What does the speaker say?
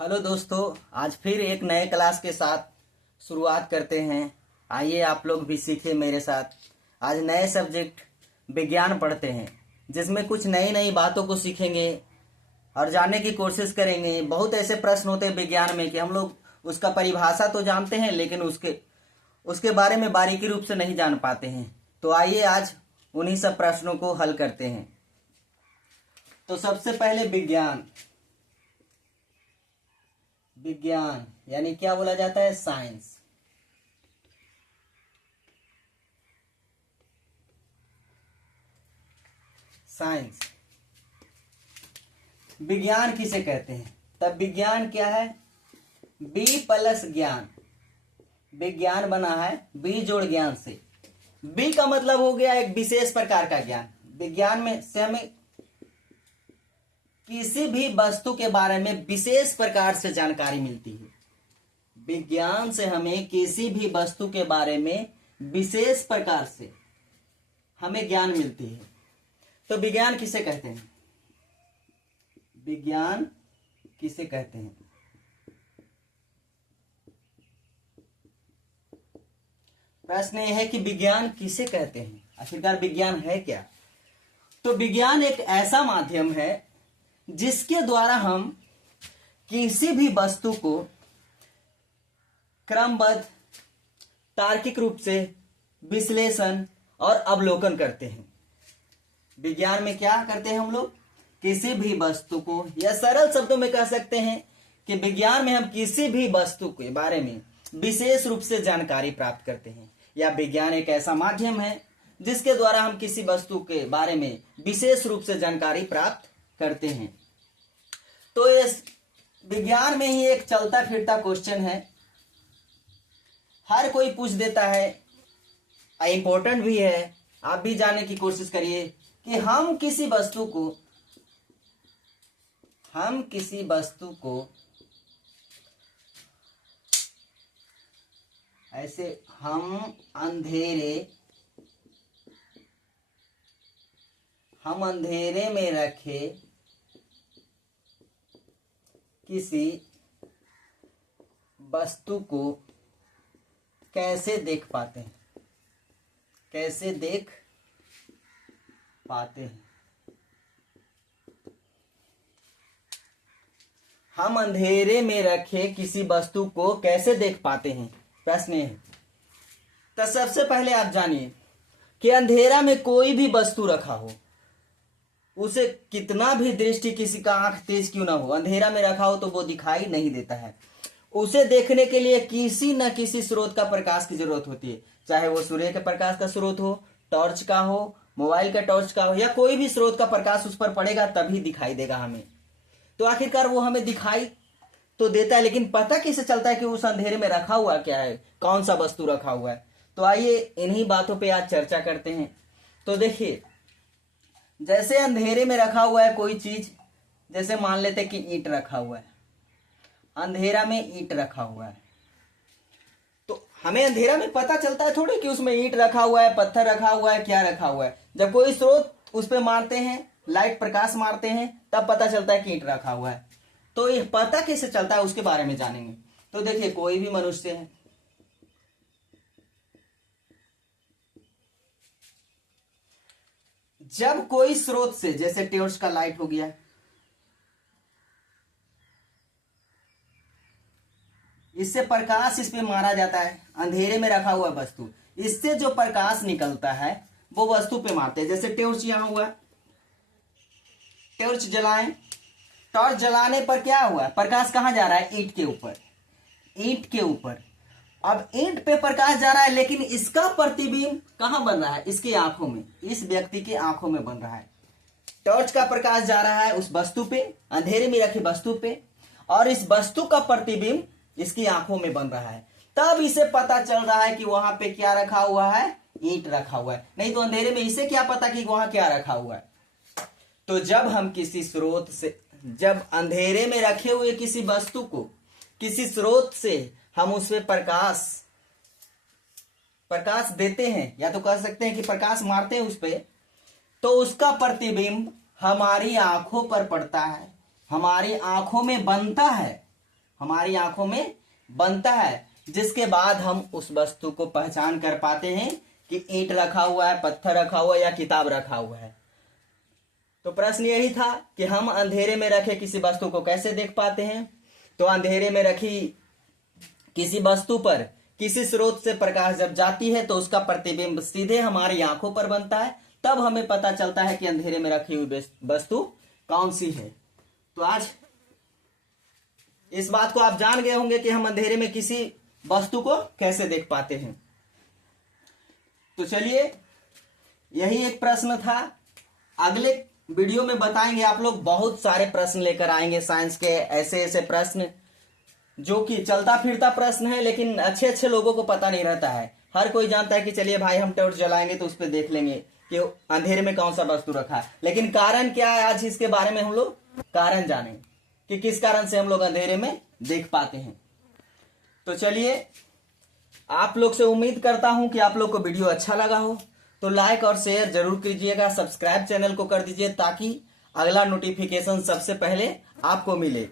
Hello दोस्तों, आज फिर एक नए क्लास के साथ शुरुआत करते हैं। आइए आप लोग भी सीखें मेरे साथ। आज नए सब्जेक्ट विज्ञान पढ़ते हैं, जिसमें कुछ नई नई बातों को सीखेंगे और जानने की कोशिश करेंगे। बहुत ऐसे प्रश्न होते हैं विज्ञान में कि हम लोग उसका परिभाषा तो जानते हैं, लेकिन उसके उसके बारे में बारीकी रूप से नहीं जान पाते हैं। तो आइए आज उन्हीं सब प्रश्नों को हल करते हैं। तो सबसे पहले विज्ञान विज्ञान यानी क्या बोला जाता है? साइंस। साइंस विज्ञान किसे कहते हैं? तब विज्ञान क्या है? बी प्लस ज्ञान। विज्ञान बना है बी जोड़ ज्ञान से। बी का मतलब हो गया एक विशेष प्रकार का ज्ञान। विज्ञान में से हमें किसी भी वस्तु के बारे में विशेष प्रकार से जानकारी मिलती है। विज्ञान से हमें किसी भी वस्तु के बारे में विशेष प्रकार से हमें ज्ञान मिलती है। तो विज्ञान किसे कहते हैं? विज्ञान किसे कहते हैं? प्रश्न यह है कि विज्ञान किसे कहते हैं? आखिरकार विज्ञान है क्या? तो विज्ञान एक ऐसा माध्यम है जिसके द्वारा हम किसी भी वस्तु को क्रमबद्ध तार्किक रूप से विश्लेषण और अवलोकन करते हैं। विज्ञान में क्या करते हैं हम लोग? किसी भी वस्तु को, या सरल शब्दों में कह सकते हैं कि विज्ञान में हम किसी भी वस्तु के बारे में विशेष रूप से जानकारी प्राप्त करते हैं। या विज्ञान एक ऐसा माध्यम है जिसके द्वारा हम किसी वस्तु के बारे में विशेष रूप से जानकारी प्राप्त करते हैं। तो इस विज्ञान में ही एक चलता फिरता क्वेश्चन है, हर कोई पूछ देता है, इंपॉर्टेंट भी है। आप भी जानने की कोशिश करिए कि हम किसी वस्तु को ऐसे हम अंधेरे में रखे किसी वस्तु को कैसे देख पाते हैं? कैसे देख पाते हैं? हम अंधेरे में रखे किसी वस्तु को कैसे देख पाते हैं, प्रश्न है। तो सबसे पहले आप जानिए कि अंधेरा में कोई भी वस्तु रखा हो, उसे कितना भी दृष्टि, किसी का आंख तेज क्यों ना हो, अंधेरा में रखा हो तो वो दिखाई नहीं देता है। उसे देखने के लिए किसी न किसी स्रोत का प्रकाश की जरूरत होती है, चाहे वो सूर्य के प्रकाश का स्रोत हो, टॉर्च का हो, मोबाइल का टॉर्च का हो, या कोई भी स्रोत का प्रकाश उस पर पड़ेगा तभी दिखाई देगा हमें। तो आखिरकार वो हमें दिखाई तो देता है, लेकिन पता कैसे चलता है कि उस अंधेरे में रखा हुआ क्या है, कौन सा वस्तु रखा हुआ है? तो आइए इन्हीं बातों पे आज चर्चा करते हैं। तो देखिए, जैसे अंधेरे में रखा हुआ है कोई चीज, जैसे मान लेते कि ईंट रखा हुआ है, अंधेरा में ईंट रखा हुआ है, तो हमें अंधेरा में पता चलता है थोड़ी कि उसमें ईंट रखा हुआ है, पत्थर रखा हुआ है, क्या रखा हुआ है। जब कोई स्रोत उस पर मारते हैं, लाइट प्रकाश मारते हैं, तब पता चलता है कि ईंट रखा हुआ है। तो ये पता कैसे चलता है, उसके बारे में जानेंगे। तो देखिए, कोई भी मनुष्य है, जब कोई स्रोत से, जैसे टॉर्च का लाइट हो गया, इससे प्रकाश इस पे मारा जाता है, अंधेरे में रखा हुआ वस्तु, इससे जो प्रकाश निकलता है वो वस्तु पे मारते हैं। जैसे टॉर्च यहां हुआ, टॉर्च जलाएं, टॉर्च जलाने पर क्या हुआ? प्रकाश कहां जा रहा है? ईंट के ऊपर। ईंट के ऊपर अब ईंट पे प्रकाश जा रहा है, लेकिन इसका प्रतिबिंब कहां बन रहा है? इसकी आंखों में, इस व्यक्ति की आंखों में बन रहा है। टॉर्च का प्रकाश जा रहा है उस वस्तु पे, अंधेरे में रखी वस्तु पे, और इस वस्तु का प्रतिबिंब इसकी आंखों में बन रहा है। तब इसे पता चल रहा है कि वहां पे क्या रखा हुआ है? ईंट रखा हुआ है। नहीं तो अंधेरे में इसे क्या पता कि वहां क्या रखा हुआ है? तो जब हम किसी स्रोत से, जब अंधेरे में रखे हुए किसी वस्तु को किसी स्रोत से हम उसमें प्रकाश देते हैं, या तो कह सकते हैं कि प्रकाश मारते हैं उस पे, तो उसका प्रतिबिंब हमारी आंखों पर पड़ता है, हमारी आंखों में बनता है। हमारी आंखों में बनता है, जिसके बाद हम उस वस्तु को पहचान कर पाते हैं कि ईंट रखा हुआ है, पत्थर रखा हुआ है या किताब रखा हुआ है। तो प्रश्न यही था कि हम अंधेरे में रखे किसी वस्तु को कैसे देख पाते हैं। तो अंधेरे में रखी किसी वस्तु पर किसी स्रोत से प्रकाश जब जाती है तो उसका प्रतिबिंब सीधे हमारी आंखों पर बनता है, तब हमें पता चलता है कि अंधेरे में रखी हुई वस्तु कौन सी है। तो आज इस बात को आप जान गए होंगे कि हम अंधेरे में किसी वस्तु को कैसे देख पाते हैं। तो चलिए, यही एक प्रश्न था। अगले वीडियो में बताएंगे, आप लोग बहुत सारे प्रश्न लेकर आएंगे साइंस के, ऐसे ऐसे प्रश्न जो कि चलता फिरता प्रश्न है, लेकिन अच्छे अच्छे लोगों को पता नहीं रहता है। हर कोई जानता है कि चलिए भाई हम टॉर्च जलाएंगे तो उस पर देख लेंगे कि अंधेरे में कौन सा वस्तु रखा है, लेकिन कारण क्या है, आज इसके बारे में हम लोग कारण जानेंगे कि किस कारण से हम लोग अंधेरे में देख पाते हैं। तो चलिए, आप लोग से उम्मीद करता हूं कि आप लोग को वीडियो अच्छा लगा हो, तो लाइक और शेयर जरूर कीजिएगा, सब्सक्राइब चैनल को कर दीजिए ताकि अगला नोटिफिकेशन सबसे पहले आपको मिले।